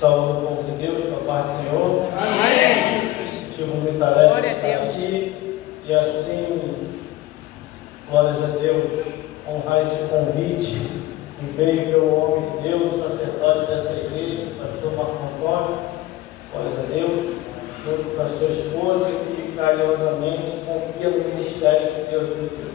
Saúde o povo de Deus, com a paz do Senhor. Amém. Tive muita alegria de estar aqui e assim, glórias a Deus, honrar esse convite que veio pelo homem de Deus, sacerdote dessa igreja, o pastor Marco Antônio, glórias a Deus, junto com a sua esposa que carinhosamente confia no ministério que Deus me deu.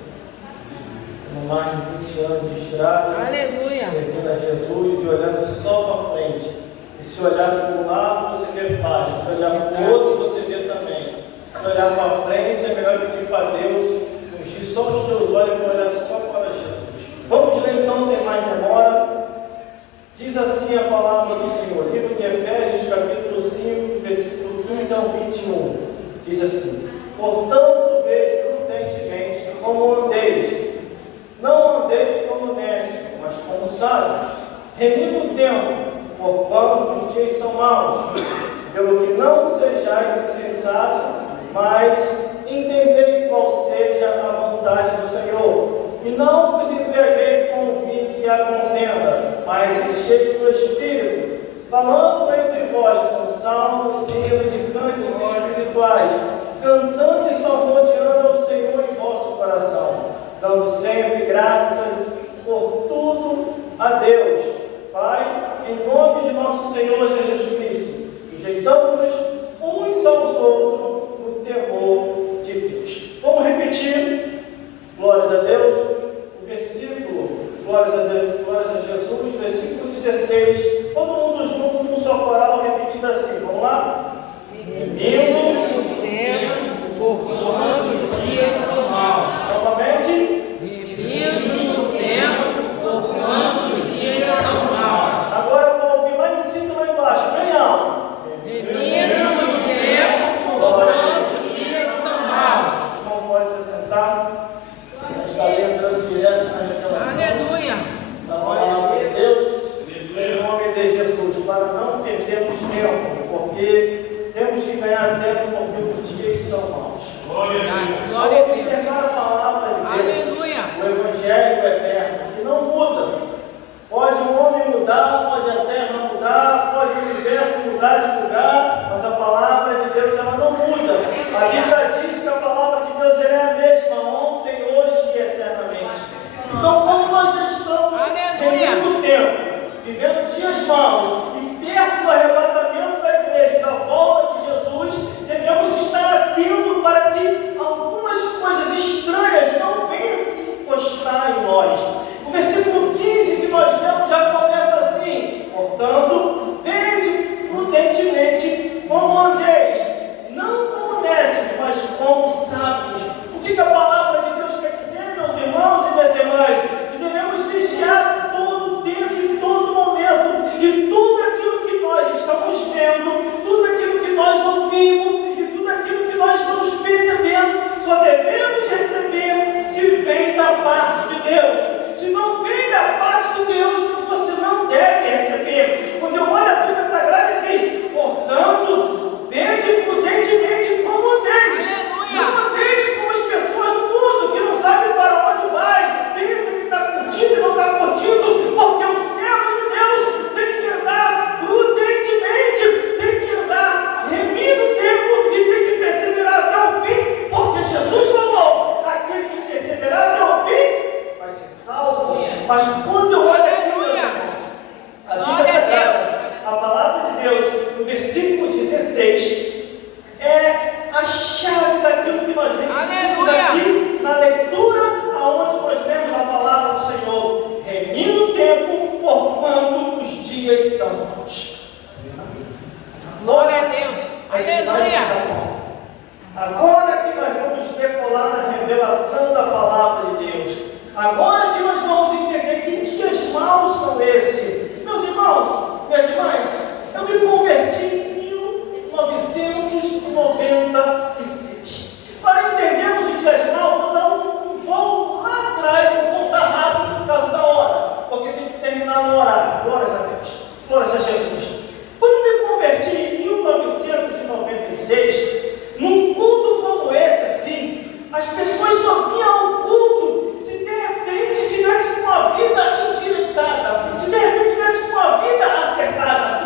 Com mais de 20 anos de estrada, Aleluia, servindo a Jesus e olhando só para frente. E se olhar para um lado, você vê falha. Se olhar para o outro, você vê também. Se olhar para frente, é melhor pedir para Deus ungir só os teus olhos para olhar só para Jesus. Vamos ler então, sem mais demora. Diz assim a palavra do Senhor. Livro de Efésios, capítulo 5, versículo 15 ao 21. Diz assim: portanto, vede prudentemente como andeis. Não andeis como necios, mas como sábios, remindo o tempo, porquanto os dias são maus, pelo que não sejais insensatos, mas entendei qual seja a vontade do Senhor. E não vos embriaguei com o vinho que há contenda, mas enchei do Espírito, falando entre vós com salmos, hinos e cânticos espirituais, cantando e salmodiando ao Senhor em vosso coração, dando sempre graças por tudo a Deus, Pai, em nome de nosso Senhor Jesus Cristo, sujeitando-nos uns aos outros no temor de Deus. Vamos repetir, glórias a Deus, o versículo, glórias a Deus, glórias a Jesus, versículo 16, todo mundo junto num só coral, repetindo assim, vamos lá? Remindo o tempo, porquanto os dias são maus. Novamente. Remindo o tempo, porquanto os dias são maus. Agora para ouvir lá em cima e lá embaixo, bem alto. Remindo o tempo, porquanto os dias são maus. Não pode se sentar. A gente está entrando direto na revelação Aleluia. da palavra de Deus, em nome de Jesus, para não perdermos tempo, porque temos que ganhar tempo, porque os dias são maus. Glória a Deus. Vamos observar a palavra de Deus, Aleluia. o Evangelho eterno, que não muda. Pode o homem mudar, pode a terra mudar, pode o universo mudar de lugar, mas a palavra de Deus ela não muda. A Bíblia diz que a palavra de Deus ela é a mesma ontem, hoje e eternamente. Então, como nós já estamos vivendo o tempo, vivendo dias maus e perto do arrebatamento da igreja, da volta de Jesus, devemos estar atentos para que algumas coisas estranhas não venham se encostar em nós. O versículo 15 que nós lemos já começa assim: portanto, vede prudentemente como andeis, não como necios, mas como sábios. O que a palavra de Deus quer dizer, meus irmãos e minhas irmãs? Que devemos vigiar todo o tempo e todo momento, e tudo aquilo que nós estamos vendo, tudo aquilo que nós ouvimos e tudo aquilo que nós estamos percebendo, só devemos receber se vem da parte de Deus. Se não vem da parte de Deus, você não deve receber. Quando eu olho a Bíblia Sagrada aqui, portanto, vede prudentemente como andeis. Não andeis como as pessoas do mundo, que não sabem para onde vai, pensa que está curtindo e não está curtindo, porque o servo de Deus tem que andar prudentemente, tem que andar remindo o tempo e tem que perseverar até o fim, porque Jesus falou: aquele que perseverar até o fim vai ser salvo. Mas quando eu olho aqui, meus irmãos, a Bíblia Sagrada, a palavra de Deus, no versículo 16, é a chave daquilo que nós repetimos aqui na leitura, aonde nós lemos a palavra do Senhor: remindo o tempo, porquanto os dias são maus. Glória a Deus. Aleluia. Agora que nós vamos decolar na revelação da palavra de Deus, agora que nós vamos entender que dias maus são esses. Meus irmãos, minhas irmãs, eu me converti em 1996. Para entendermos os dias maus, vou dar um voo lá atrás, vou voltar rápido por causa da hora, porque tem que terminar no horário. Glórias a Deus, glórias a Jesus. Quando eu me converti em 1996, num culto como esse assim, as pessoas só vinham ao culto se de repente tivesse com a vida endireitada, se de repente tivesse com a vida acertada.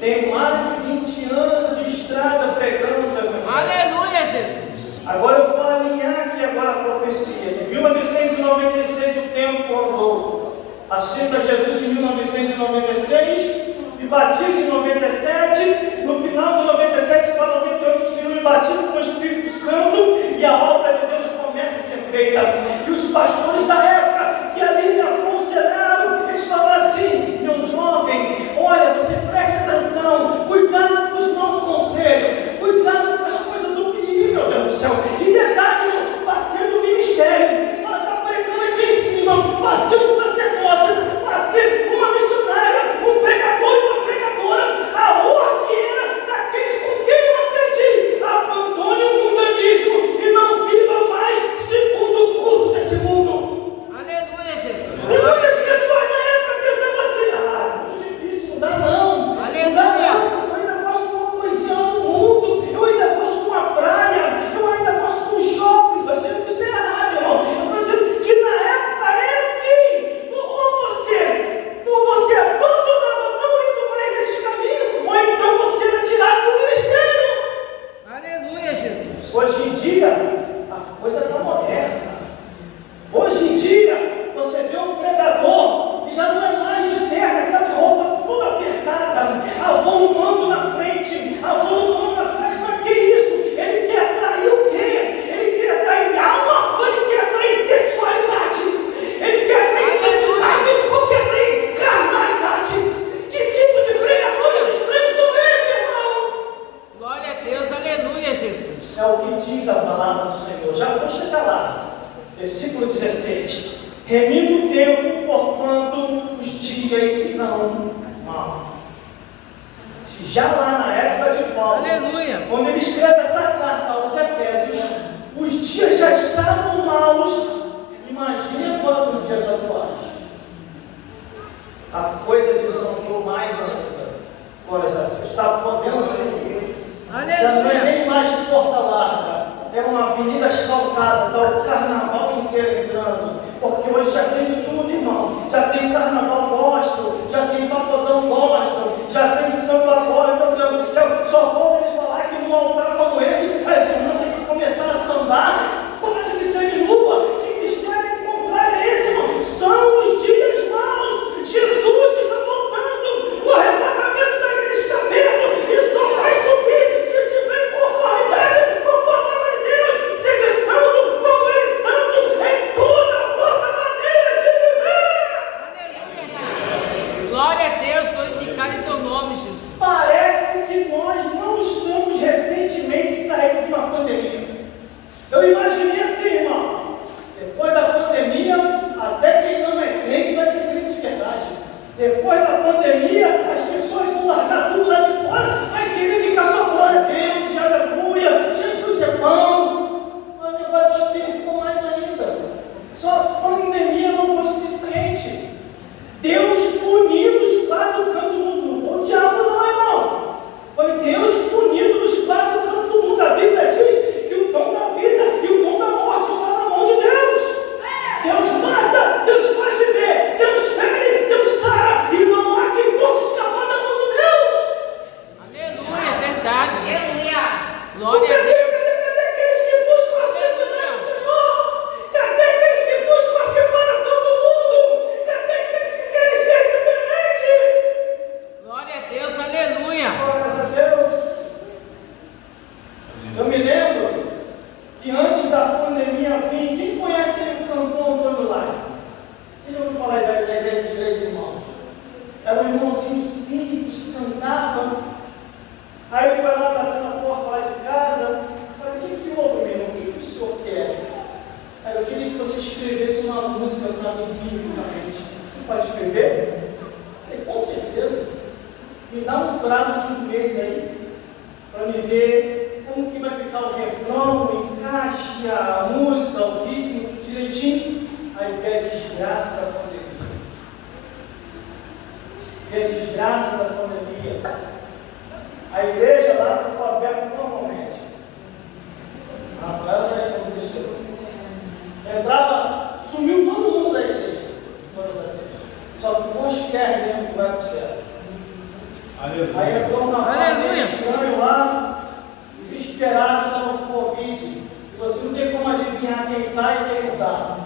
Tenho mais de 20 anos de estrada pregando o Evangelho. Aleluia, Jesus. Agora eu vou alinhar aqui agora a profecia. De 1996 o tempo andou. Aceita Jesus em 1996, me batiza em 97, no final de 97 para 98 o Senhor me batiza com o Espírito Santo e a obra de Deus começa a ser feita. E os pastores da época que ali me aconselharam, eles falaram assim: meu jovem, olha, você preste atenção, cuidado com os maus conselhos, cuidado com as coisas do perigo, meu Deus do céu. E detalhe, vai ser do ministério, vai estar pregando aqui em cima, vai ser um sacerdote, vai ser uma missionária, um pregador e uma pregadora. A ordem era daqueles com quem eu aprendi: abandone o mundanismo e não viva mais segundo o curso desse mundo. Aleluia, Jesus. E muitas pessoas na época pensavam assim: muito difícil, não dá não. Aleluia. Não dá não. Eu ainda gosto de uma coisinha no mundo, eu ainda gosto de uma praia, eu ainda gosto de um shopping. Estou dizendo que isso é errado, irmão. Eu estou dizendo que na época era assim. Ou você abandonava, não indo mais nesse caminho, ou então você era tirado do ministério. Aleluia, Jesus. Hoje em dia, a coisa está moderna. Hoje em dia, você vê um pregador e já não é mais de terra, aquela roupa toda apertada, avolumando na frente, avolumando na trás. Mas que isso? Ele quer atrair o quê? Ele quer atrair alma ou ele quer atrair sexualidade? Ele quer atrair santidade ou quer atrair carnalidade? Que tipo de pregadores estranhos são esses, irmão? Glória a Deus. Aleluia, Jesus. É o que diz a palavra do Senhor. Já vou chegar lá. Versículo 17. Remindo o tempo, porquanto os dias são maus. Se já lá na época de Paulo, Aleluia. quando ele escreve essa carta aos Efésios, os dias já estavam maus, imagine agora nos dias atuais. A coisa desandou mais ainda. Glórias a Deus. Está podendo ver. Já não é Aleluia. nem mais de porta larga, é uma avenida asfaltada, está o carnaval inteiro entrando, porque hoje já tem de tudo, irmão. Já tem carnaval gospel, já tem pagodão gospel, já tem samba agora, meu Deus do céu. Só vou eles falar que num altar como esse, as irmãs têm que começar a sambar, quase que semi-nua. Que mistério contrário é esse, irmão? São os dias maus. Jesus está voltando, o arrebatamento da igreja está perto e só vai subir se tiver conformidade com a palavra de Deus. Seja santo como Ele é santo em toda a vossa maneira de viver. Aleluia, Jesus. Glória a Deus. Glorificado em teu nome, Jesus. Parece que nós não estamos recentemente saindo de uma pandemia. Eu imaginei assim, irmão, depois da pandemia, até quem não é crente vai ser crente de verdade. Depois da pandemia, as pessoas vão largar tudo lá de fora, vai querer ficar só glória a Deus, e aleluia, Jesus é bom. Mas o negócio de Espírito mais ainda. Só a pandemia não foi suficiente. Deus puniu os quatro cantos do mundo. Não foi o diabo não, irmão. Foi Deus punindo os quatro cantos do mundo. A Bíblia diz que o dom da vida e o dom da morte está na mão de Deus. Deus mata, Deus faz viver, Deus fere, Deus sara, e não há quem possa escapar da mão de Deus. Aleluia. É verdade. Porque Glória a Deus. cadê aqueles que buscam a santidade do Senhor? Cadê aqueles que buscam a separação do mundo? Cadê aqueles que querem ser diferentes? Glória a Deus. Aleluia. Glórias a Deus. Eu me lembro que antes da pandemia vir, quem conhece o cantor Antônio Live? Ele ouviu falar da igreja de três irmãos. Era um irmãozinho simples, que cantava. Aí ele foi lá batendo a porta lá de casa. Falei: o que houve, meu irmão? O que o senhor quer? Aí eu queria que você escrevesse uma música para mim biblicamente. Você pode escrever? Falei: com certeza. Me dá um prazo de um mês aí, para me ver como que vai ficar o refrão, o encaixe, a música, o ritmo, direitinho. Aí veio a desgraça da pandemia. Veio a desgraça da pandemia. A igreja lá ficou aberta normalmente. Rafael já aconteceu. Entrava, sumiu todo mundo da igreja. Só que com os pés mesmo que vai para o céu. Aí entrou um rapaz estranho lá, desesperado, estava com Covid. E você não tem como adivinhar quem está e quem não está.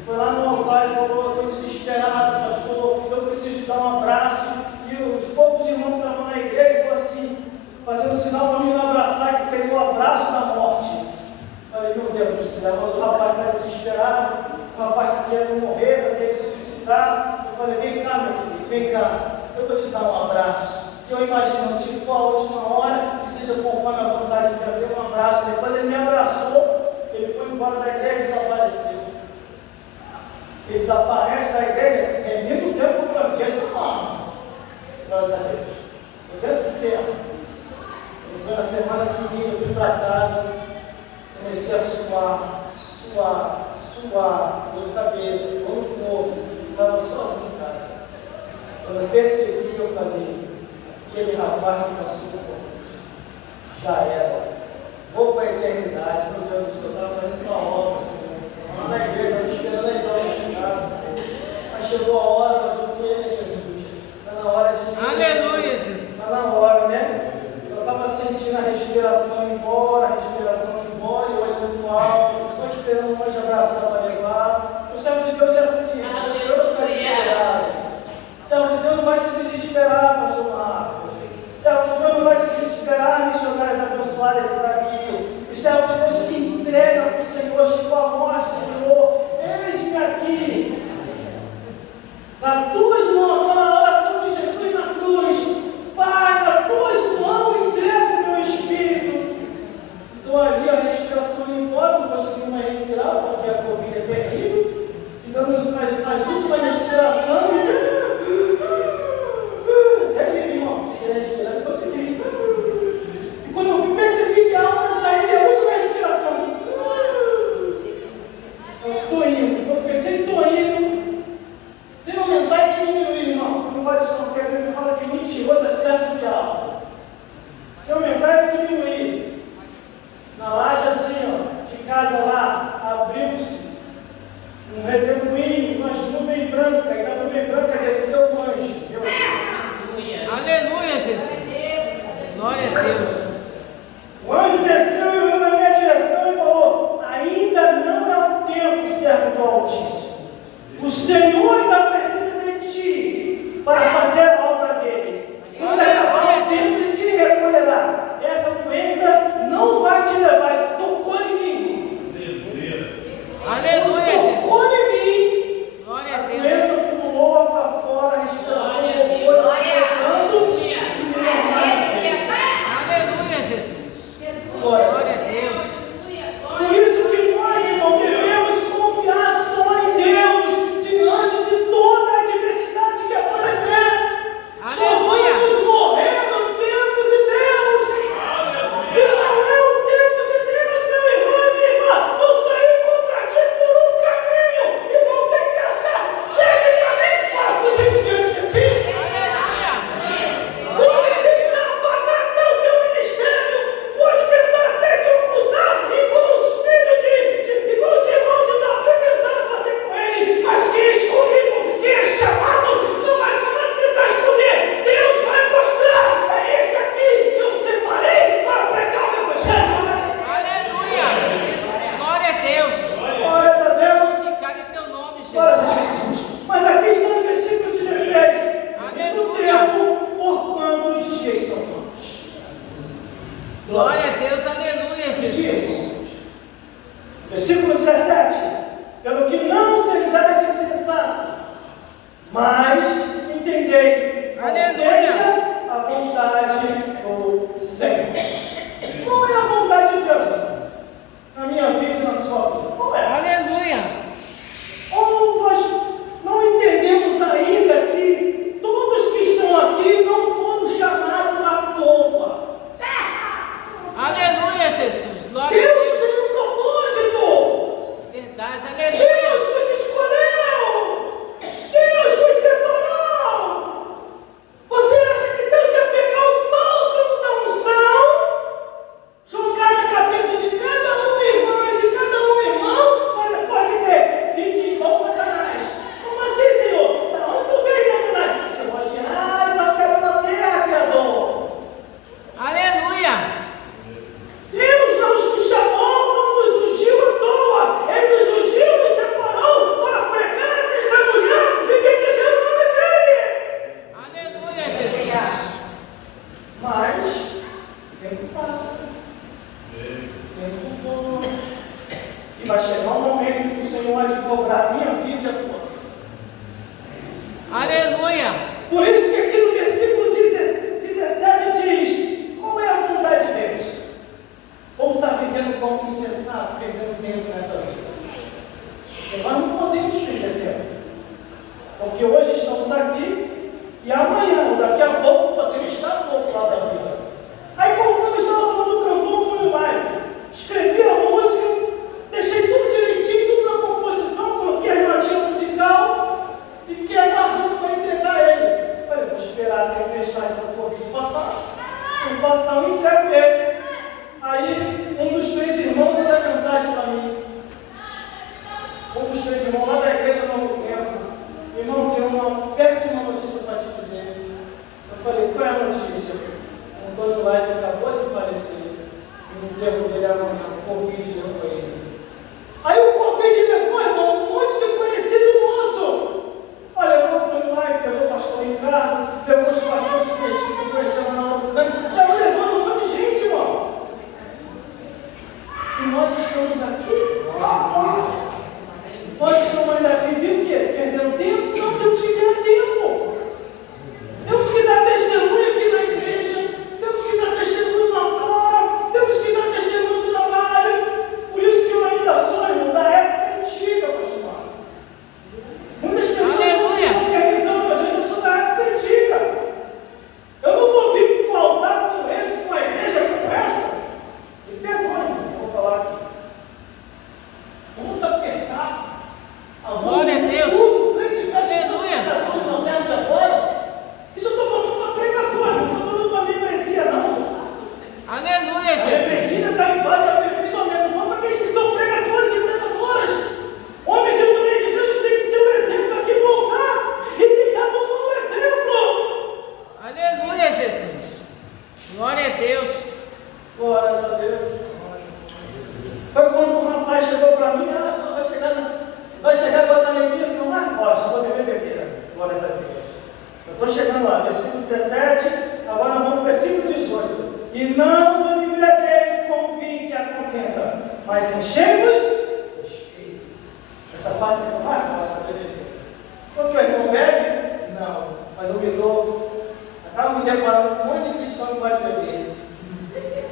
E foi lá no altar e falou: eu estou desesperado, pastor, eu preciso te dar um abraço. E os poucos irmãos que estavam na igreja ficou assim, fazendo sinal para mim não abraçar, que seria o abraço da morte. Eu falei: meu Deus do céu, mas o rapaz está desesperado, o rapaz está querendo morrer, está querendo se suicidar. Eu falei: vem cá, meu filho, vem cá, eu vou te dar um abraço. Eu imagino, se for a última hora, que seja conforme a vontade de Deus, deu um abraço. Depois ele me abraçou, ele foi embora da igreja e desapareceu. Ele desaparece da igreja, é mesmo tempo que eu tinha essa mão. Graças a Deus. Eu dentro do tempo. Na semana seguinte eu fui para casa, comecei a suar, dor de cabeça, dor no corpo, estava sozinho em casa. Quando eu percebi, eu falei: aquele rapaz não passou por mim. Já era. Vou para a eternidade, meu Deus do céu, estava fazendo uma obra, Senhor. Lá na igreja, eu esperando as aulas de casa. Mas chegou a hora, mas o que é, Jesus? Está na hora de. Aleluia, Jesus. Está na hora, né? Eu estava sentindo a respiração ir embora, e olhando para o alto, só esperando o anjo abraçar para levar. O servo de Deus é assim, eu não estou desesperado. O servo de Deus não vai se desesperar, pastor Marcos. O servo de Deus não vai se desesperar, missionários abençoados que está aqui. O servo de Deus se entrega para o Senhor, chegou a morte, Senhor, eis-me aqui. Nas tuas mãos, aquela oração de Jesus na cruz. Pai, nas tuas mãos entrego o meu espírito. Então ali a respiração ia embora, não conseguimos mais respirar, porque a Covid é terrível. E damos as últimas respirações. Terrível, irmão. Se querer respirar, não consegui. E quando eu percebi que a alma saiu, é a última respiração. Eu estou indo. Eu pensei: estou indo. Sem aumentar e nem diminuir, irmão. Não pode ser, porque a Bíblia fala que mentiroso é servo do diabo. Sem aumentar e nem diminuir. Na laje assim, ó, de casa lá, abriu-se um redemoinho, uma nuvem branca, e da nuvem branca desceu o anjo. Aleluia, Jesus. Glória a Deus. O anjo desceu e olhou na minha direção e falou: ainda não é o tempo, servo do Altíssimo. O Senhor ainda precisa de ti para fazer a obra dele. Quando acabar o tempo, ele te recolherá. Essa doença não vai te levar. Tocou em mim. Aleluia, Jesus. Tocou em mim. Glória a A Deus. doença pulou para fora, a respiração voltou, voltando e me normalizei. Aleluia, Jesus. Glória a Glória a Deus. Por isso que nós, irmão, devemos confiar só em Deus diante de toda a adversidade que aparecer. Só Aleluia. vamos morrer no tempo de Deus. Se não é o tempo de Deus, meu irmão e minha irmã, vão sair contra ti por um caminho e vão ter que achar 7 caminhos para fugir de diante de ti. Aleluia. Pode tentar matar até o teu ministério, pode tentar até te ocultar, igual os filhos igual os irmãos de Davi tentaram fazer com ele. Mas quem é escolhido, quem é chamado, não adianta tentar esconder. Deus vai mostrar: é esse aqui que eu separei para pregar o Evangelho. Aleluia. Glória a Deus. Glória a Deus. Glorificado em teu nome, Glória a Jesus. Jesus. Mas aqui está no versículo 16. E no tempo, por quando os dias são maus. Glória a Deus. Aleluia, Os Jesus. dias são maus. Versículo 17. Pelo que não sejais insensatos, mas entendei qual Aleluia. seja a vontade do Senhor. Qual é a vontade de Deus, irmão? Na minha vida e na sua vida? Qual é? Aleluia. Ou nós não entendemos ainda que todos que estão aqui não foram chamados à toa. Aleluia, Jesus. Glória a Deus tempo passa. Tempo voa. E vai chegar um momento que o Senhor vai te cobrar a minha vida e a tua. Aleluia. Por isso que aqui no versículo 17 diz: qual é a vontade de Deus? Ou está vivendo como insensato, perdendo tempo nessa vida? Porque nós não podemos perder tempo. Porque hoje estamos aqui e amanhã, ou daqui a pouco, podemos estar do outro lado da vida. Aí, como eu estava falando do cantor Tony Live, escrevi a música, deixei tudo direitinho, tudo na composição, coloquei a notinha musical e fiquei aguardando para entregar ele. Falei, vou esperar a tempestade para o Covid passar. Quando passar, eu entrego ele. Aí, um dos 3 irmãos manda mensagem para mim. Um dos 3 irmãos lá da igreja Novo Tempo. Irmão, tem uma péssima notícia para te dizer. Eu falei, qual é a notícia? O Antônio Live acabou de falecer. E o enterro dele amanhã, o Covid levou ele. Aí o Covid levou, irmão, um monte de conhecido nosso. Olha, o Antônio Live pegou o pastor Ricardo, pegou os pastores que conheceram na hora do canto. Saiu levando um monte de gente, irmão. E nós estamos aqui. Nós estamos ainda aqui, viu o quê? Perdendo tempo? Não, temos que ganhar tempo. Temos que dar testemunho aqui na igreja. Temos que dar testemunho lá fora. Temos que dar testemunho no trabalho. Por isso que eu ainda sou, irmão, da época antiga, pastor Marcos. Muitas pessoas não estão realizando, mas eu ainda sou da época antiga. Eu não vou vir com um altar como esse, com uma igreja como essa. Que vergonha, vou falar aqui. Muito apertado. Glória a Deus. Aleluia. Isso eu estou falando para pregador, não estou falando para membresia, não. Aleluia, A Jesus. membresia está em base de aperfeiçoamento. Não para aqueles que são pregadores e pregadoras. Homens e mulheres de Deus que têm que ser um exemplo aqui voltar e tem dado um bom exemplo. Aleluia, Jesus. Glória a Deus. Glórias a Deus. Foi quando um rapaz chegou para mim, vai chegar agora na leitura que eu mais gosto, sobre bebida. Glórias a Deus. Eu estou chegando lá, versículo 17, agora vamos para o versículo 18. E não vos embriagueis com vinho que a contenda, mas enchei-vos do Espírito. Essa parte é que eu mais gosto, saber beber. Porque o irmão bebe? Não, mas eu me dou. Acabo me deparando com um monte de cristão que pode beber.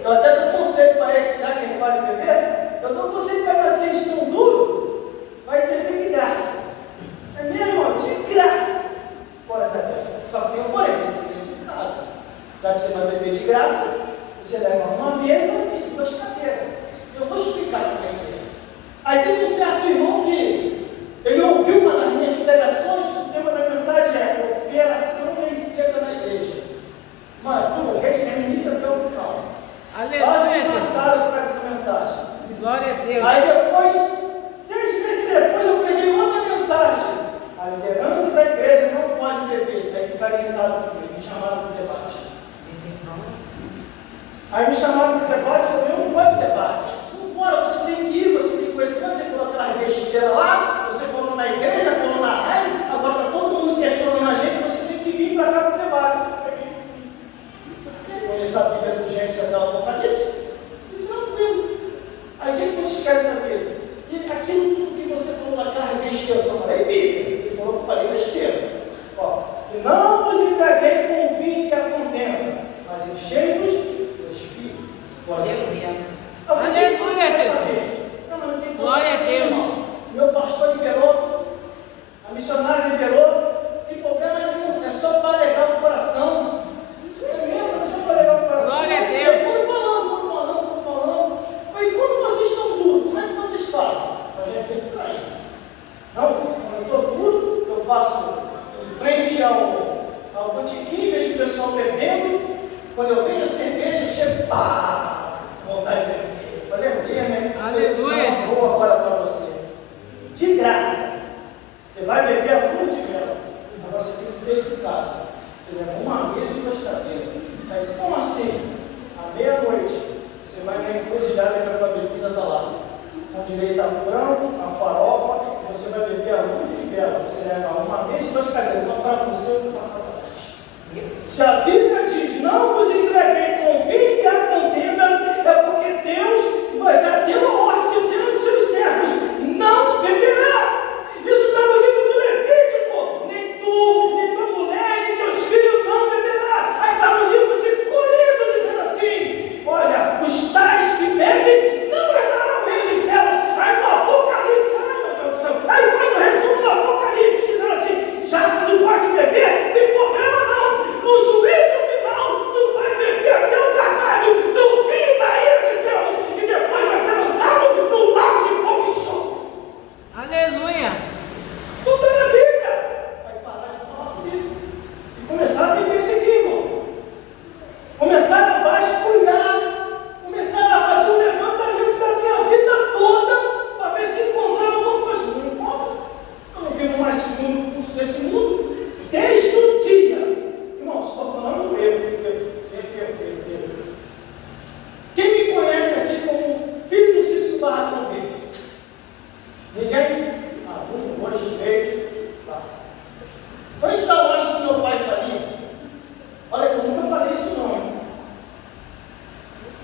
Eu até dou conselho para ele, já quem pode beber, eu dou conselho para eles que estão duros, vai beber de graça. É mesmo, de graça. Fora essa Deus. Só que tem um porém, isso é complicado. Já que você vai beber de graça, você leva uma mesa e 2 cadeiras. Eu vou explicar o que é. Aí tem um certo irmão que ele ouviu uma das minhas pregações, o tema da mensagem é Operação Lei Seca na Igreja. Mano, é início até o final. Aleluia, Quase me Jesus. mataram por essa mensagem. Glória a Deus. Aí depois, 6 meses depois, eu peguei outra mensagem. A liderança da igreja não pode beber. Aí ficaram irritados comigo, me chamaram para debate. Aí me chamaram para debate, eu não gosto de debate. Não bora, você tem que ir, você tem que conhecer. Você falou aquela besteira lá, você falou na igreja, falou na rádio, agora está todo mundo questionando a gente, você tem que vir para cá para o debate. Conhecer a Bíblia do Gênesis até o Apocalipse, e tranquilo. Aí o que vocês querem saber? E aquilo tudo que você falou daquela besteira, eu só falei Bíblia. Ele falou que eu falei besteira. Ó, e não vos embriagueis com o vinho que a contenda, mas enchei-vos do Espírito. Aleluia, Jesus. Glória a Deus. Meu pastor liberou, a missionária liberou, não tem problema nenhum, é só para alegar o coração. É mesmo, é só para alegar o coração. Glória a Deus. Foram falando. Mas quando vocês estão duros, como é que vocês fazem? A gente tem por aí. Não, quando eu estou duro, eu passo em frente ao botequim, vejo o pessoal bebendo. Quando eu vejo a cerveja, eu chego, vontade de beber. Falei, né? Aleluia, Jesus. Boa agora para você. De graça. Você vai beber a luz de vela. Agora você tem que ser educado. Você leva uma mesa e 2 cadeiras. Aí, como assim? À meia-noite, você vai na encruzilhada que a tua bebida está lá. Com direito a frango, a farofa, e você vai beber a luz de vela. Você leva uma mesa e 2 cadeiras. Então, para você, eu vou passar para trás. Se a Bíblia diz, não vos embriagueis com vinho que há contenda,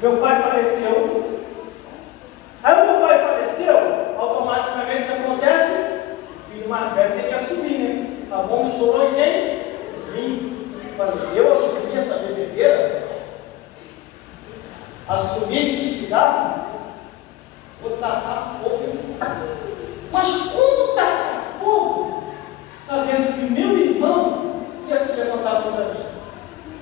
Meu pai faleceu. Aí o meu pai faleceu, automaticamente o que acontece? O filho mais velho tem que assumir, né? A bomba estourou em quem? Em mim. Eu assumi essa bebedeira, assumi e suicidar, vou tacar fogo. Mas como tacar fogo? Sabendo que o meu irmão ia se levantar contra mim.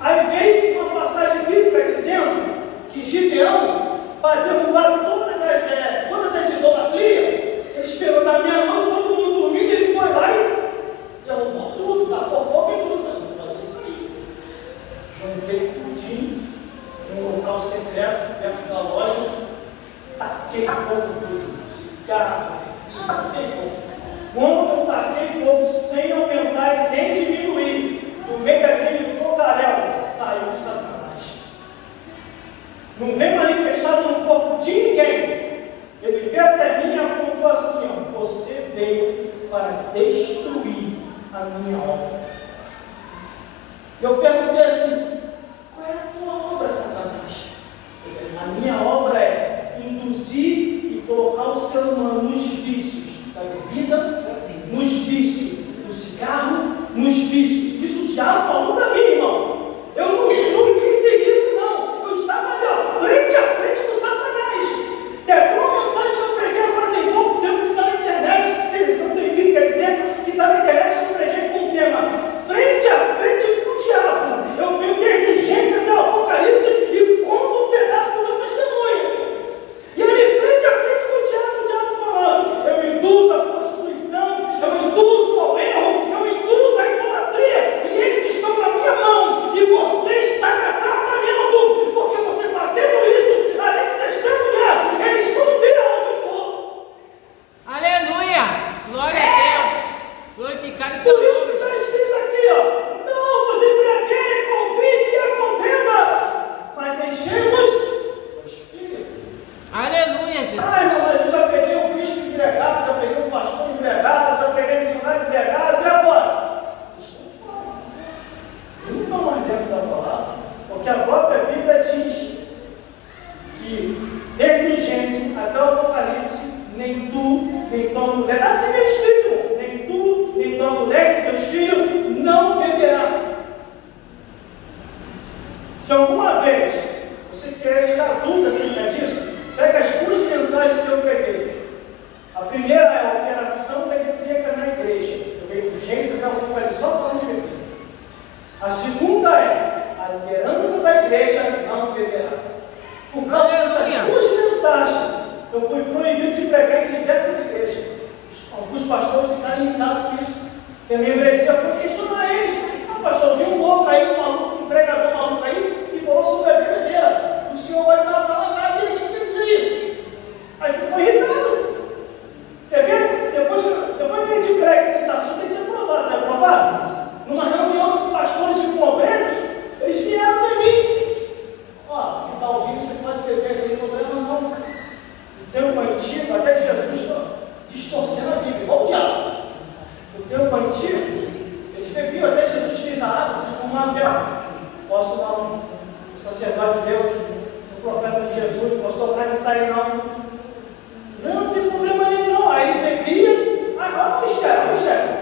Aí veio uma passagem bíblica dizendo que Gideão, para derrubar todas as idolatrias, ele esperou da meia-noite, todo mundo dormindo, ele foi lá e derrubou tudo, tacou fogo e tudo. Vou fazer isso aí. Juntei tudinho em um local secreto, perto da loja, taquei fogo tudo, cigarro, taquei fogo. Quando eu taquei fogo sem aumentar e nem diminuir, no meio daquele fogaréu, saiu Satanás. Não vem manifestado no corpo de ninguém. Ele veio até mim e apontou assim, ó, você veio para destruir a minha obra. Eu perguntei assim, qual é a tua obra, Satanás? A minha obra é induzir e colocar o ser humano nos vícios da bebida, nos vícios do cigarro, nos vícios. Isso o diabo falou para mim, irmão. Eu não li esse livro, não. Eu estava ali, ó, frente a frente com Satanás. Tem uma mensagem que eu preguei agora tem pouco tempo que está na internet. Não tem vídeo, quer dizer, que está na internet que eu preguei com o tema frente a frente com o diabo. Eu venho desde Gênesis até o Apocalipse e conto um pedaço do meu testemunho. E ali, frente a frente com o diabo falando, eu induzo a prostituição, eu induzo ao erro, eu induzo a idolatria, e eles estão na minha mão, e você está me atrapalhando, porque você fazendo isso, além de testemunhar, eles vão ver onde eu estou. Aleluia! Glória a Deus! Glorificado Por isso que está escrito aqui, ó, não vos embriagueis com o vinho e a contenda, mas enchemos o Espírito. Aleluia, Jesus! Ai, meu marido, já peguei um bispo embriagado, já peguei um pastor embriagado, já peguei um missionário embriagado, e agora? Estão fora. Não estão mais dentro da palavra, porque a própria Bíblia diz que desde o Gênesis até o Apocalipse, nem tu, nem tua mulher, está assim mesmo escrito, nem tu, nem tua mulher, nem teus filhos não beberão. Se alguma vez você quer estar dúvida acerca disso, pega as duas mensagens que eu preguei. A primeira é a operação lei seca na igreja. Eu veio do Gênesis até o Apocalipse só falando de beber. A segunda é a liderança da igreja não beberá. Por causa dessas duas mensagens, eu fui proibido de pregar em diversas igrejas. Alguns pastores ficaram irritados com isso. E a minha igreja foi questionar eles. Ah, pastor, eu vi um louco aí, um maluco, um pregador maluco aí, que falou sobre a bebedeira. O senhor vai estar lá, e ele não quer dizer isso. Aí ficou irritado. Quer ver? Depois que a gente prega esses assuntos, tem que ser aprovado, não é aprovado? Numa reunião com pastores e com obreiros, eles vieram até mim. Ó, quem está ouvindo, você pode beber, não tem problema não. O tempo antigo, até Jesus está distorcendo a Bíblia, igual o diabo. O tempo antigo, eles bebiam, até Jesus fez a água, transformar pedra. Posso não, o sacerdote de Deus, o profeta de Jesus, não posso tocar de sair não. Não tem problema nenhum não. Aí bebia, agora o mistério.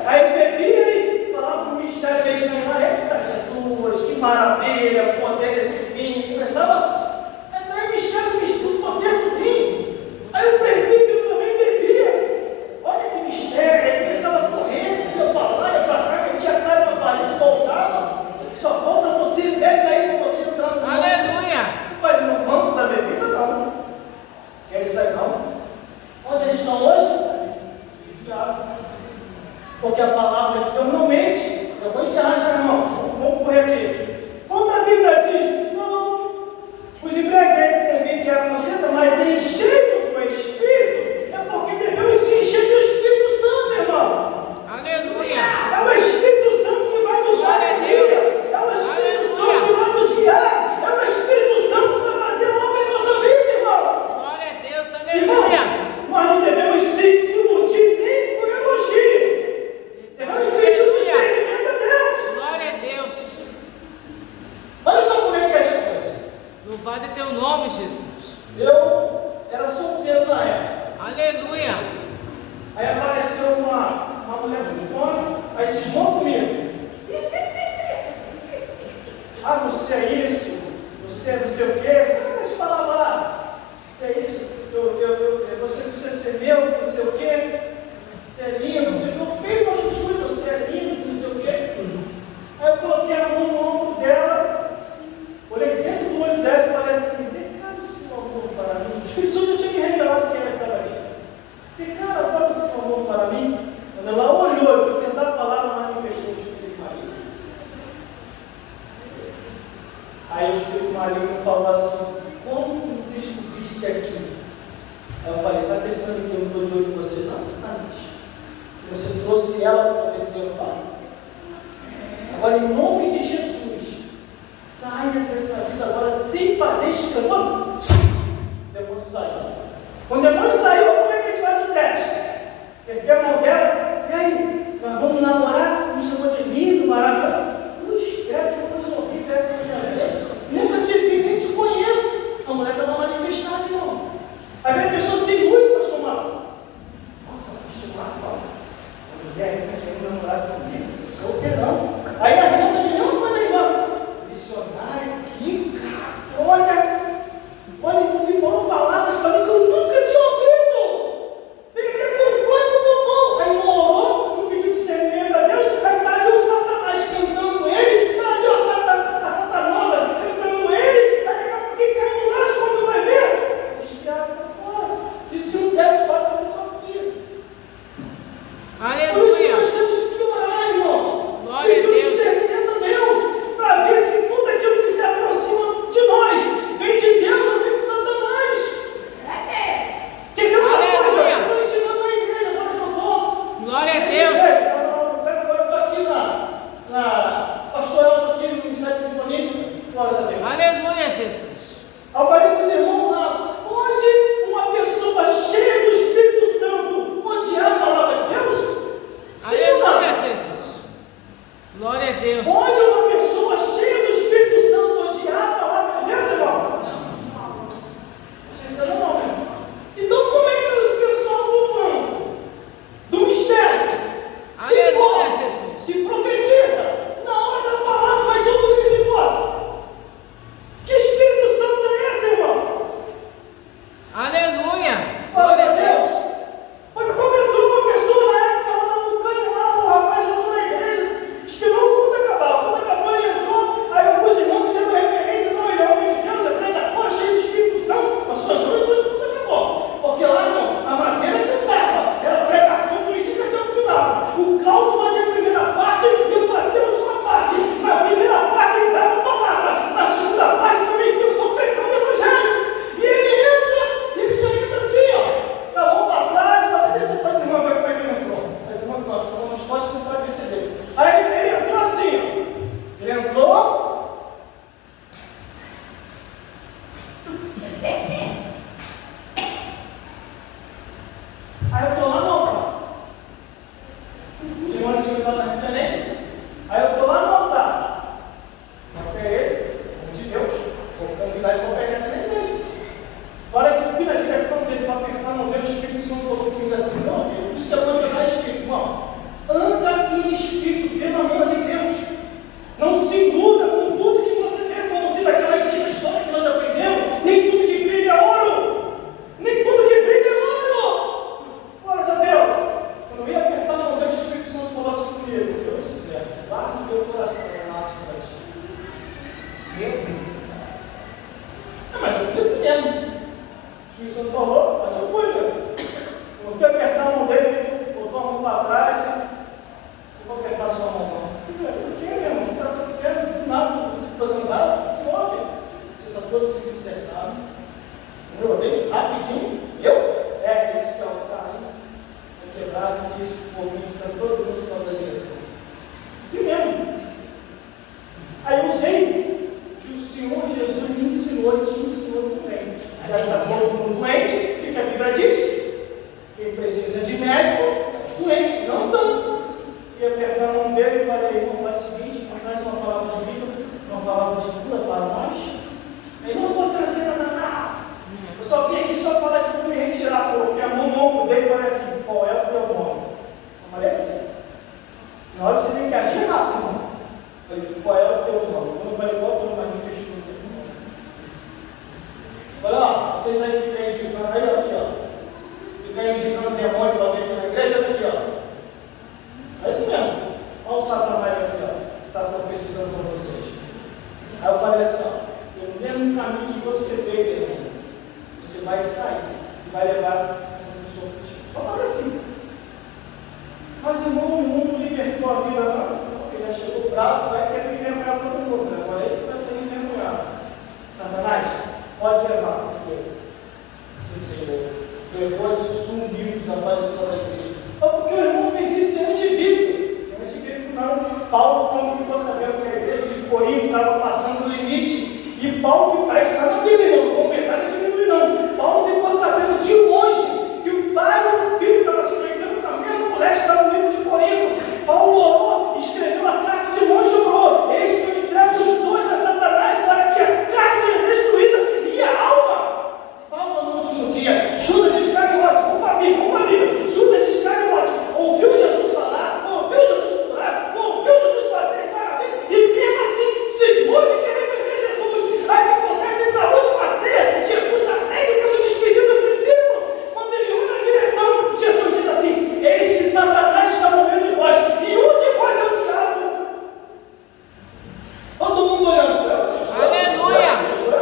Aí bebia e falava um mistério meio estranho lá, eita Jesus, que maravilha, o poder desse vinho. Começava a entrar em mistério, o poder do vinho. Aí o presbítero também bebia. Olha que mistério, aí começava a correr, ia para lá, ia para cá, metia a cara para a parede, voltava. Só falta você, bebe aí para você entrar no banco. Aleluia! Vai no banco da bebida, não. Quer Glória a teu nome, Jesus. Eu era solteiro na época. Aleluia. Aí apareceu uma mulher bonitona, aí cismou comigo. Ah, você é isso, você é não sei o quê. Ah, deixa eu falar lá. Você é isso, você precisa ser meu, não sei o quê. Você é lindo, não sei o quê. Eu fiquei com a chuchu, você é lindo, não sei o quê. Aí eu coloquei a mão no ombro dela, olhei dentro do olho dela e falei assim: declara o seu amor para mim. O Espírito Santo já tinha me revelado quem era que estava ali. Declara agora o seu amor para mim. Quando ela olhou, eu fui tentar falar, não manifestou o Espírito maligno. Aí o Espírito maligno falou assim: como tu descobriste aqui? Aí eu falei: está pensando que eu não estou de olho em você? Não, exatamente. Você trouxe ela para poder derrubar. Agora, em nome de Jesus, saia dessa vida agora sem fazer escândalo. O demônio saiu. Quando o demônio saiu, como é que a gente faz o teste? Perdi a mão dela, e aí? Nós vamos namorar? Me chamou de lindo, maravilhoso. Puxa, que coisa horrível essa minha vida. Nunca te vi, nem te conheço. A mulher estava manifestada, irmão. Aí vem a pessoa se ilude, pastor Marco. Nossa, pastor Marco, a mulher está querendo namorar comigo, solteirão. Aí a irmã também, não, mas a irmã, missionária aqui, cara, olha, me falou palavras para mim que eu nunca tinha ouvido. Vem até com foi com o bom. Aí não orou, não pediu discernimento a Deus, aí está ali o Satanás cantando ele, está ali a Satanosa cantando ele, aí daqui a pouco quem cai no laço quando vai ver, desviado para fora. E se um desce, bate a minha filha. Por isso que Aleluia. nós temos que orar, irmão. Glória a Pedir Deus. discernimento a Deus, para ver se tudo aquilo que se aproxima de nós vem de Deus ou vem de Satanás. Quer ver uma Aleluia. coisa? Eu estou ensinando na igreja, agora que eu estou. Glória a Deus. Agora eu estou aqui na Pastor Elcio, aqui no Ministério de Bonito. Glória a Deus. Aleluia, Jesus. Eu falei com os irmãos lá, pode uma pessoa cheia do Espírito Santo odiar a palavra de Deus? Sim ou não? Aleluia, Jesus. Glória a Deus. Pode uma pessoa cheia do Espírito Santo odiar a palavra de Deus, irmão? Certeza não, né? Então como é que o pessoal do mundo, do mistério, que Aleluia, morre, Jesus. que profetiza, na hora da palavra vai todo mundo embora? Que Espírito Santo é esse, irmão? Aleluia. Glória a Deus. Mas como entrou uma pessoa na época lá no canto lá, o rapaz entrou na igreja, esperou o culto acabar. O culto acabou, ele entrou, aí alguns irmãos me deram referência, não, ele é homem de Deus, é pregador, cheio de Espírito Santo, mas só entrou depois do culto acabou. Porque lá, irmão, a madeira cantava, era pregação do início até o final. O Cláudio fazia a primeira parte e eu fazia a última parte. Na primeira parte ele dava a palavra, na segunda parte também eu sou pregando o evangelho. E ele entra, e ele já entra assim, ó, da mão para trás, para descer para as irmãs, vai como é que ele entrou. As irmãs não, ficam nos postos que não pode perceber. Aí ele entrou assim, ó. Ele entrou. Aí eu estou lá no altar. Os irmãos tinham dado a referência. Aí eu estou lá no altar. Até ele, como de Deus, vou convidar ele para pegar na igreja. Na hora que eu fui na direção dele para apertar a mão dele, o Espírito Santo falou comigo assim: não, filho, por isso que é bom jogar espírito, irmão. Anda em espírito, pelo amor de Deus. Não se iluda com tudo que você vê, como diz aquela antiga história que nós aprendemos. Nem tudo que brilha é ouro. Nem tudo que brilha é ouro. Glórias a Deus. Quando eu ia apertar a mão dele, o Espírito Santo falou assim comigo: Deus do céu, guarda o teu coração, é nosso para ti. Meu Deus. Mas eu fiz mesmo. O Senhor falou, mas eu fui, velho. Eu fui apertar a mão dele, botou a mão para trás, eu vou apertar a sua mão. Eu falei, por que, meu irmão? O que está acontecendo? Do nada, você está fazendo nada? Que houve? Você está todo desencercado. Eu olhei rapidinho, esse altar aí, quebrado, isso, o povo fica todos os cantos da direção. Sim mesmo. Aí eu usei que o Senhor Jesus me ensinou e te ensinou também. Já está todo mundo doente, o que a Bíblia diz? Quem precisa de médico, é doente, não santo. E apertar a mão dele e falei: irmão, faz o seguinte, traz uma palavra de vida, uma palavra de cura para nós. Aí não vou trazer E Paulo, isso está na Bíblia, não vou aumentar nem diminuir não. Paulo ficou sabendo de longe que o pai e o filho estavam se enfrentando com a mesma mulher que estava no livro de Corinto. Paulo orou, escreveu a carta de longe, orou: eis que eu entrego os dois a Satanás para que a carne seja destruída e a alma salva no último dia. Judas Iscariotes, vamos para a Bíblia. Judas Iscariotes ouviu Jesus falar, ouviu Jesus curar, ouviu Jesus fazer maravilha, e mesmo assim cismou de querer prender Jesus. Aí o que acontece na última ceia? Jesus alegre para se despedir dos discípulos. Quando ele olha na direção, Jesus diz assim: eis que Satanás está no meio de vós, e um de vós é o diabo. Todo mundo olhando. Aleluia!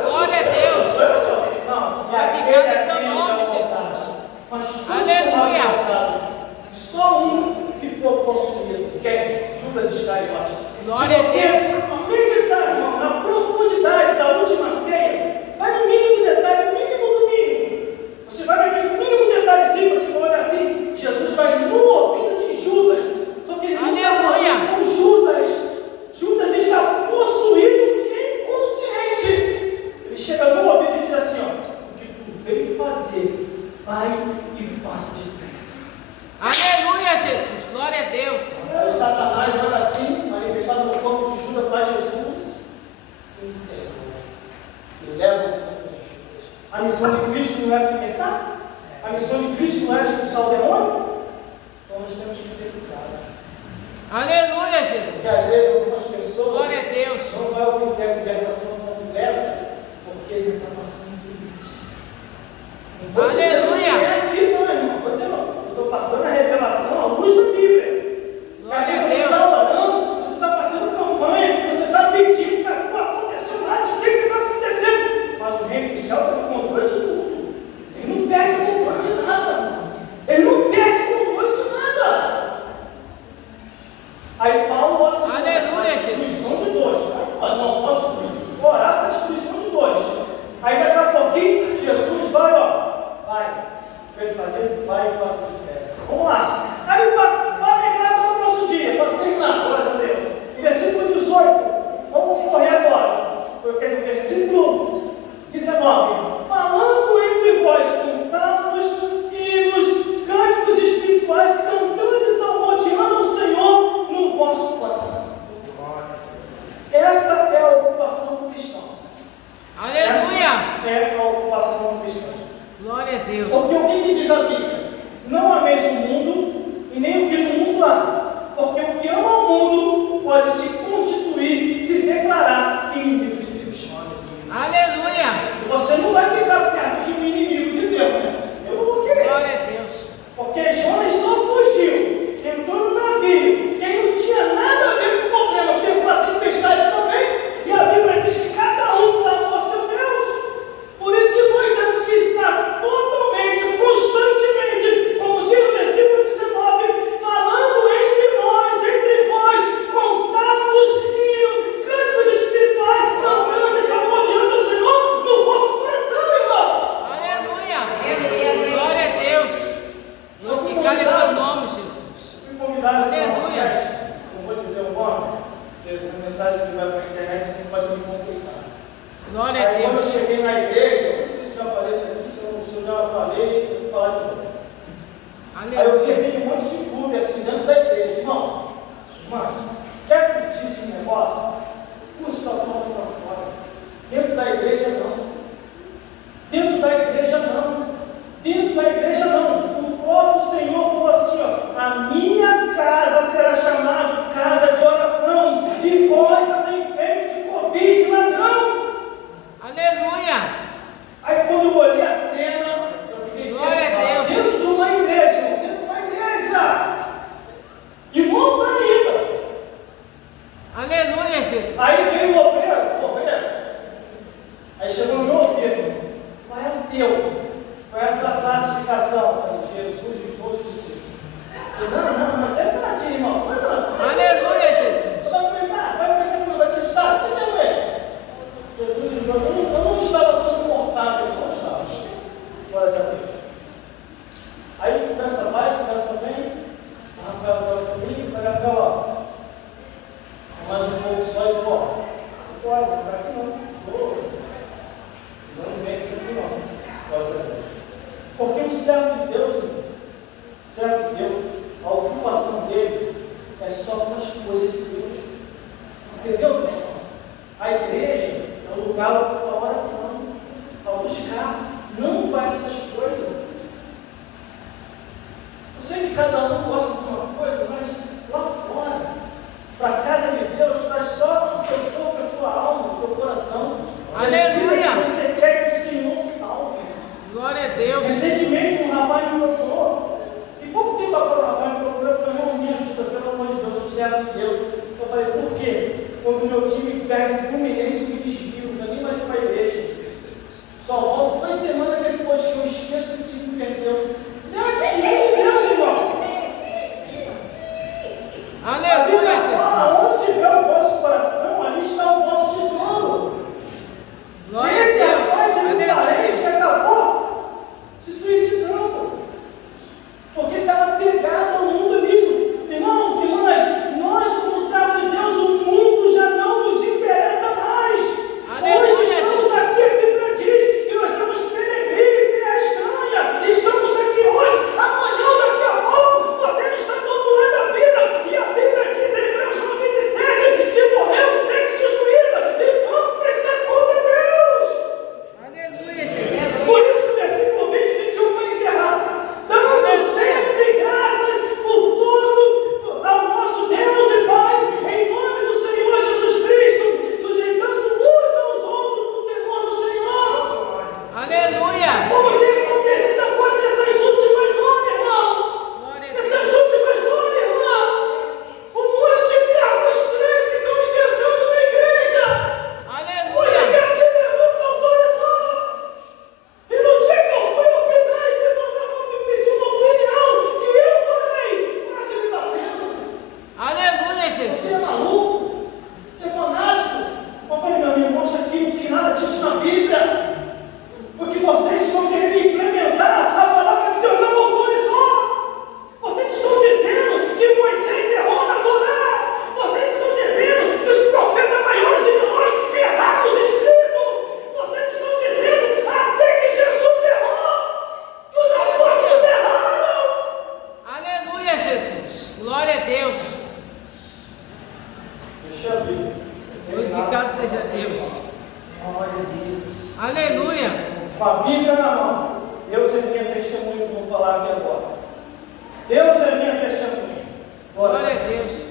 Glória a Deus! Não, Vai ficar no teu nome, Jesus. Mas Aleluia! só um que foi possuído, que é Judas Iscariotes. Glória a Se você meditar, irmão, na profundidade da última ceia, vai no mínimo detalhe, no mínimo do mínimo. Você vai naquele mínimo detalhezinho, você vai olhar assim, Jesus vai no ouvido de Judas. Só que ele não está falando com Judas. Judas está possuído e inconsciente. Ele chega no ouvido e diz assim: ó, o que tu veio fazer, vai e faça depressa. Aleluia, Jesus! Glória a Deus! Aí o Satanás olha assim, manifestado no corpo de Judas para Jesus. Sim, Senhor. E leva o corpo de Judas. A missão de Cristo não é libertar? A missão de Cristo não é expulsar o demônio? Então nós temos que ter cuidado. Aleluia, Jesus! Porque às vezes algumas pessoas Glória a Deus! não vai obter a libertação completa porque ele está passando por isso. Aleluia! É aqui não, irmão. Estou dizendo, eu estou passando a revelação à luz da Bíblia. Glória a Você Deus! está orando, você está fazendo campanha, você está pedindo, cara, não aconteceu nada, o que está acontecendo? Mas o reino do céu está no controle de tudo. Ele não perde o controle de nada. Ele não perde o controle de nada. Aí Paulo ora para a destruição de dois. Não posso orar para a destruição de dois. Aí daqui a pouquinho, Jesus vai, vai. Quer fazer? Vai e faça o que peça. Vamos lá. Aí para lembrar para o nosso dia, para terminar, glórias a Deus. Versículo 18. Vamos correr agora. Porque o versículo 19. Falando entre vós com salmos, hinos, cânticos espirituais, cantando e salmodiando o Senhor no vosso coração. Essa é a ocupação do cristão. Aleluia! Essa é a ocupação do cristão. Glória a Deus! Porque o que diz a Bíblia? Não ameis o mundo e nem o que no mundo há. Porque o que ama o mundo pode se constituir, se declarar inimigo de Deus. Aleluia! E você não vai ficar perto de um inimigo de Deus, né? Eu não vou querer. Glória a Deus! Porque Jonas só fugiu, entrou no navio. Quem não tinha nada a ver com o problema, pegou a tempestade também. E a Bíblia diz que cada um clamou a seu Deus. Por isso que nós temos que estar totalmente, constantemente, como diz o versículo 19, falando entre nós, entre vós, com salmos, hinos, cânticos espirituais, cantando e salmodiando o Senhor no vosso coração, irmão. Aleluia! Glória a Deus! Glorificado é teu nome, Jesus! Fui convidado para uma Aleluia. festa, não vou dizer o nome, porque essa mensagem que vai para a internet não pode me complicar. Glória a Aí quando eu Deus! cheguei na igreja, não sei se já aparece aqui, se eu já falei, eu vou falar de novo. Aí eu Aleluia! peguei um monte de clube assim dentro da igreja, irmão. Irmãos, quer curtir esse negócio? Curte da porta para fora. Dentro da igreja não. Dentro da igreja não. Dentro da igreja não. O próprio Senhor falou assim: ó, a minha casa será chamada casa de oração, e vós a tem feito de Covid, ladrão. Aleluia! Aí quando eu olhei a cena, eu fiquei Glória a Deus. dentro de uma igreja, irmão, dentro de uma igreja. E louco ainda. Aleluia, Jesus! Aí veio o obreiro. Aí chegou no meu ouvido: qual é o teu? Qual é a tua classificação? Eu falei: Jesus e os meus discípulos. Eu falei: não, mas você é para ti, irmão. Mas não. Aleluia, Jesus! Vai começar com o negócio de estado. Você mesmo é. Jesus e os meus, eu não estava confortável, não estava. Glórias a Deus. Aí conversa vai, conversa vem. O Rafael estava comigo, eu falei: Rafael, ó, mais um pouco só e bora. Bora, vou ficar aqui não. servo de Deus, irmão, servo de Deus, a ocupação dele é só com as coisas de Deus. Entendeu, pessoal? A igreja é um lugar para oração, para buscar, não para essas coisas. Eu sei que cada um gosta de uma coisa, mas lá fora, para a casa de Deus, traz só o teu corpo, a tua alma, o teu coração. Aleluia! Você quer que o Senhor salve. Glória a Deus. Recentemente, um rapaz me procurou, e pouco tempo agora o rapaz me procurou, eu falei, irmão, me ajuda, pelo amor de Deus, eu sou servo de Deus. Eu falei, por quê? Quando o meu time perde o Fluminense, me desvio, não nem mais para a igreja. Só volto 2 semanas depois que eu esqueço que o time perdeu. Você é time de Deus, irmão. Aleluia, Jesus. Onde tiver o vosso coração, ali está o vosso tesouro. Glória a Esse Deus. rapaz de Aleluia. parente que acabou se suicidando, porque estava pegado ao mundo mesmo. Irmãos, irmãs, nós como servos de Deus, o mundo já não nos interessa mais. Aleluia. Hoje estamos aqui, a Bíblia diz que nós estamos peregrinos e terra estranha. Estamos aqui hoje, amanhã ou daqui a pouco podemos estar do outro lado da vida. E a Bíblia diz em Hebreus 9:27 que morreu sem se juízo e vamos prestar conta a Deus. Aleluia, Jesus. Por isso que o versículo 20 e 21 vai encerrar. Dando sempre graças por tudo ao nosso Deus e Pai, em nome do Senhor Jesus Cristo, sujeitando uns aos outros no temor do Senhor. Aleluia. Como tem acontecido agora nessas últimas horas, irmão? Glória a Nessas Deus. últimas horas, irmão? Um monte de cargo estranho que estão inventando na igreja. Coisa que Aleluia. a Bíblia nunca autorizou. E no dia que eu fui opinar e me mandavam me pedir uma opinião, que eu falei, quase me batendo. Aleluia, Você é Jesus. maluco? Você é fanático? Eu falei, meu irmão, isso aqui não tem nada disso na Bíblia. Porque vocês estão querendo implementar a palavra de Deus, não autorizou. Vocês estão dizendo que Moisés errou na Torá. Vocês estão dizendo que os profetas maiores e menores erraram os escritos. Vocês estão dizendo até que Jesus errou, que os apóstolos erraram. Aleluia, Jesus. Glória a Deus. Deixa eu ver. Glorificado seja Deus. Glória a Deus. Aleluia. Com a Bíblia na mão, Deus é minha testemunha, como vou falar aqui agora. Deus é minha testemunha. Glória Glória a a Deus. Deus.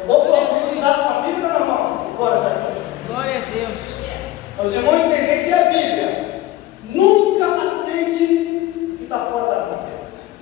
Eu vou profetizar com a Bíblia na mão. Glória a Deus. Glória a Deus. Mas vocês vão entender que a Bíblia, nunca aceite que está fora da Bíblia.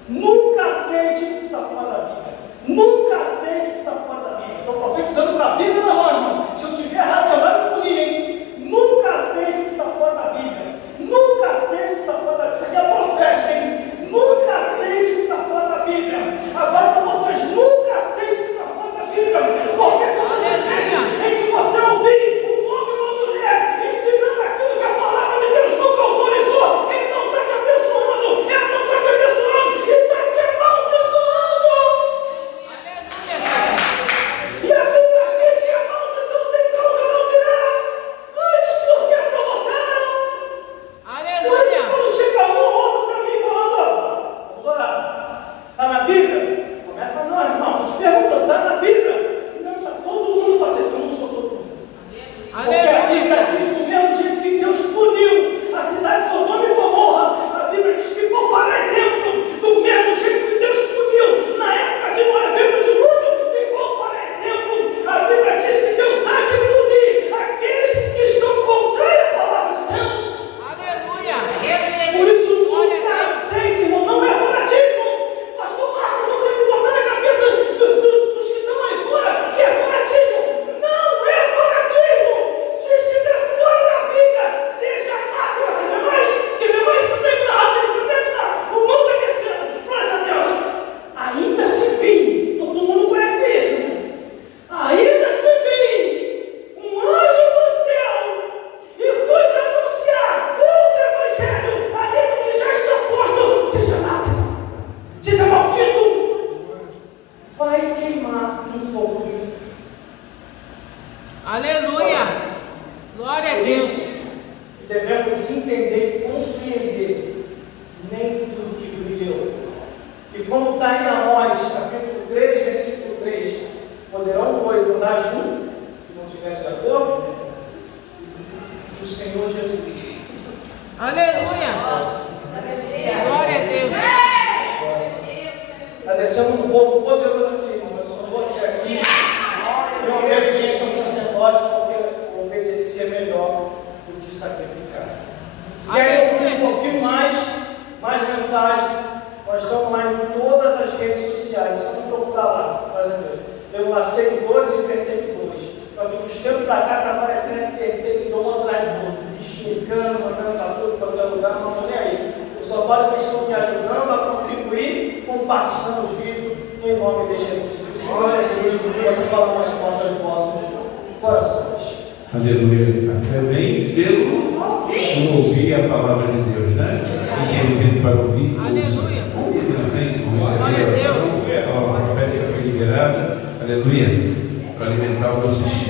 Nunca aceite que está fora da Bíblia. Nunca aceite que está fora da Bíblia. Estou profetizando com a Bíblia na mão, irmão. Se eu estiver errado, eu vai me punir, hein? Nunca aceite que está fora da Bíblia. Nunca aceite que está fora da Bíblia. Isso aqui é profético, hein? Nunca aceite que está fora da Bíblia. Agora, para vocês, nunca aceite que está fora da Bíblia. Porque todas as vezes em que você ouvir um homem ou uma mulher ensinando aquilo que a palavra de Deus nunca autorizou, ele não está te abençoando, ele não está te abençoando, ele está te amaldiçoando. Aleluia, Jesus. E a Bíblia diz que a maldição sem causa não virá. Antes, porque a provocaram. Por isso, Aleluia. quando chega um ou outro para mim falando, ó, vamos orar. Está na Bíblia? Começa não, irmão. Estou te perguntando, está na Bíblia? Não, está todo mundo fazendo. Eu não sou todo mundo. Porque a Bíblia Aleluia. diz do mesmo jeito que Deus puniu a cidade de Sodoma e Gomorra. A Bíblia diz que ficou para exemplo. Do mesmo jeito que Deus puniu na época de Noé, época de dilúvio, ficou para exemplo. A Bíblia diz que Deus há de punir aqueles que estão contrários à palavra de Deus. Aleluia. Por isso, Glória a nunca Deus. aceite, irmão, não é fanatismo. Pastor Marcos não tem que botar na cabeça dos que estão aí fora que é fanatismo. Não é fanatismo. Se estiver fora da Bíblia, seja anátema. Quer ver mais para terminar rápido, para terminar. O mundo está crescendo. Glória a Deus. Ainda se vir, todo mundo conhece isso, né? Ainda se vir um anjo do céu e vos anunciar outro evangelho além do que já está posto, seja nada, seja maldito, vai queimar no fogo do inferno. Aleluia. Glória a Por Deus. isso, devemos entender e compreender nem tudo que brilha está em Amós, capítulo 3, versículo 3. Poderão, pois, andar juntos, se não estiverem de acordo? O Senhor Jesus. Aleluia. Glória a Deus. Está descendo um pouco poderoso aqui, irmão, mas eu só vou até aqui. Eu vejo quem são sacerdotes, porque obedecer é melhor do que sacrificar. E aí, um pouquinho mais mensagem. Nós estamos lá em todas as redes sociais, só não procurar lá, pelo lá seguidores e perseguidores. Só que dos tempos para cá está aparecendo perseguidor um atrás do outro, me xingando, mandando para tudo, para todo lugar, não estou nem aí. Eu só falo que eles estão me ajudando a contribuir, compartilhando os vídeos, em nome de Jesus. Que o Senhor Jesus possa falar mais forte aos vossos corações. Aleluia. A fé vem pelo ouvir a palavra de Deus, né? E quem ouviu para ouvir, Aleluia. vamos ir na frente, vamos Glória a Deus. a palavra profética foi liberada, aleluia, para alimentar o nosso espírito.